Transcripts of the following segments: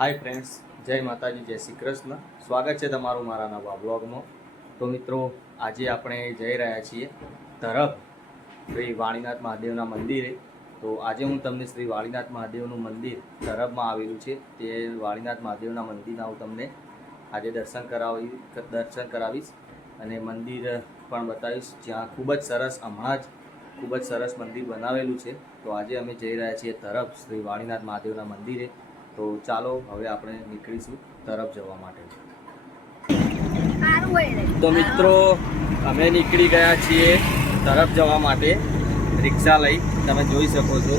Hi friends, જય માતાજી, જય શ્રી કૃષ્ણ. સ્વાગત છે તમારું મારા નવા બ્લોગમાં. તો મિત્રો, આજે આપણે જઈ રહ્યા છીએ તરફ શ્રી વાણીનાથ મહાદેવના મંદિરે. તો આજે હું તમને શ્રી વાણીનાથ મહાદેવનું મંદિર તરફમાં આવેલું છે તે વાણીનાથ મહાદેવના મંદિરના હું તમને આજે દર્શન કરાવીશ અને મંદિર પણ બતાવીશ, જ્યાં ખૂબ જ સરસ હમણાં જ ખૂબ જ સરસ મંદિર બનાવેલું છે. તો આજે અમે જઈ રહ્યા છીએ તરફ શ્રી વાણીનાથ મહાદેવના મંદિરે. તો ચાલો હવે આપણે નીકળીશું તરફ જવા માટે. તો મિત્રો, અમે નીકળી ગયા છીએ તરફ જવા માટે રિક્ષા લઈ. તમે જોઈ શકો છો.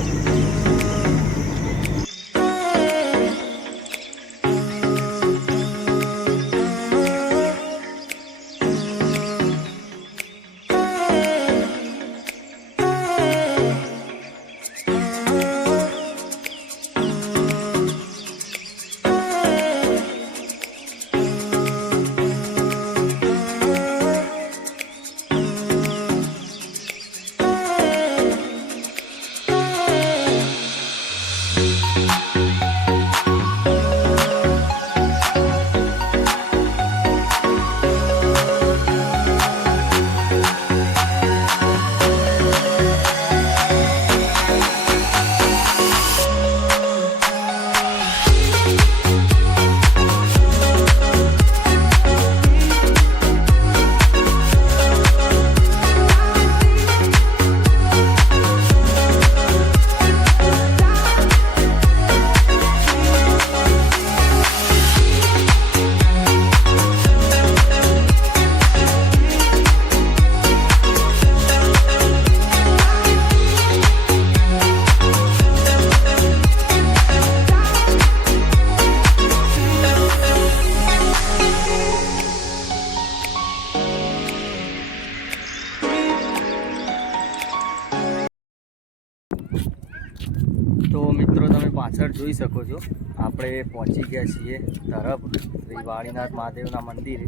તો મિત્રો, તમે પાછળ જોઈ શકો છો, આપણે પહોંચી ગયા છીએ તરફ શ્રી વાણીનાથ મહાદેવના મંદિરે.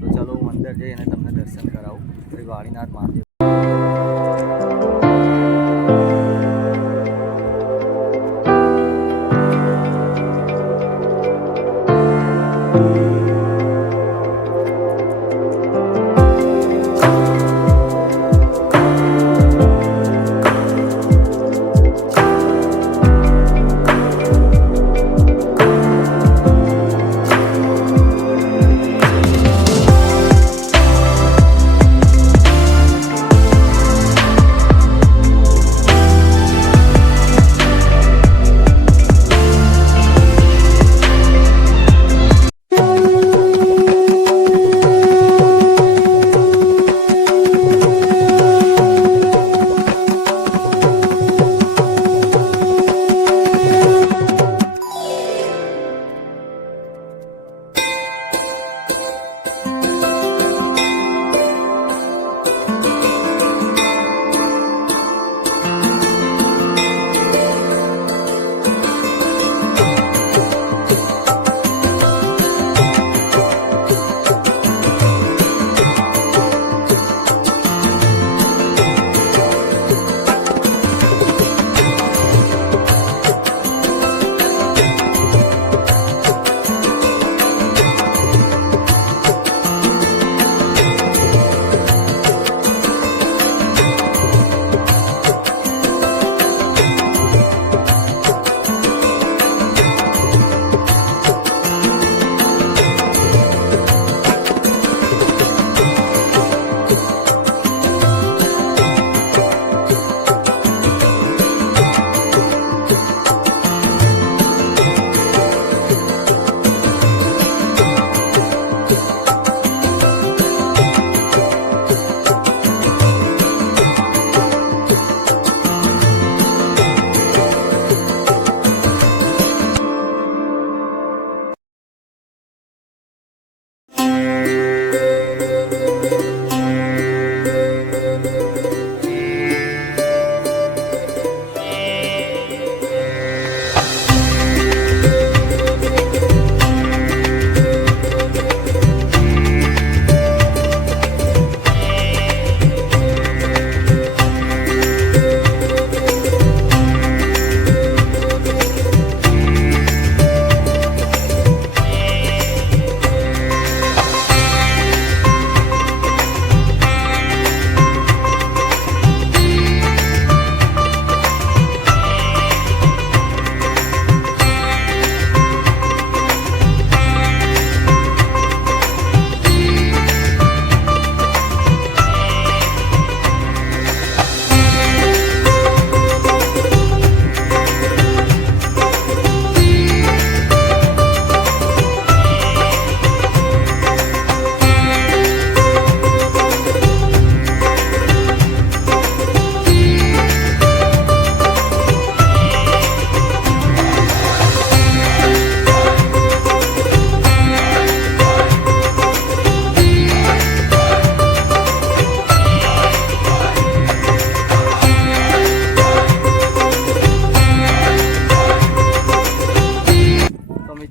તો ચલો હું અંદર જઈ અને તમને દર્શન કરાવું શ્રી વાણીનાથ મહાદેવ.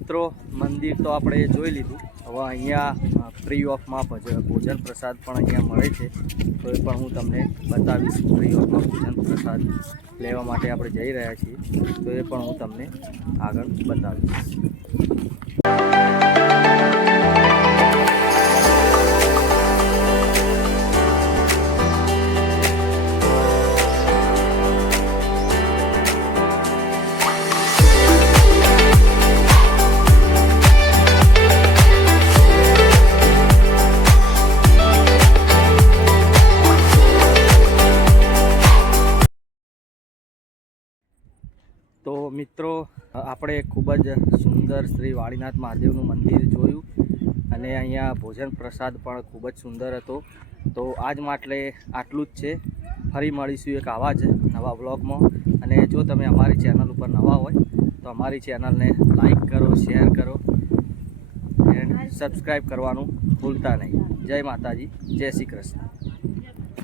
મિત્રો મંદિર તો આપણે જોઈ લીધું. હવે અહીંયા ફ્રી ઓફમાં ભોજન પ્રસાદ પણ અહીંયા મળે છે, તો એ પણ હું તમને બતાવીશ. ફ્રી ઓફમાં ભોજન પ્રસાદ લેવા માટે આપણે જઈ રહ્યા છીએ, તો એ પણ હું તમને આગળ બતાવીશ. તો મિત્રો આપણે ખૂબ જ સુંદર શ્રી વાળીનાથ મહાદેવનું મંદિર જોયું, અને અહીંયા ભોજન પ્રસાદ પણ ખૂબ જ સુંદર હતો. તો આજ માટે આટલું જ છે. ફરી મળીશું એક આવા જ નવા બ્લોગમાં. અને જો તમે અમારી ચેનલ ઉપર નવા હોય તો અમારી ચેનલને લાઈક કરો, શેર કરો એન્ડ સબસ્ક્રાઈબ કરવાનું ભૂલતા નહીં. જય માતાજી, જય શ્રી કૃષ્ણ.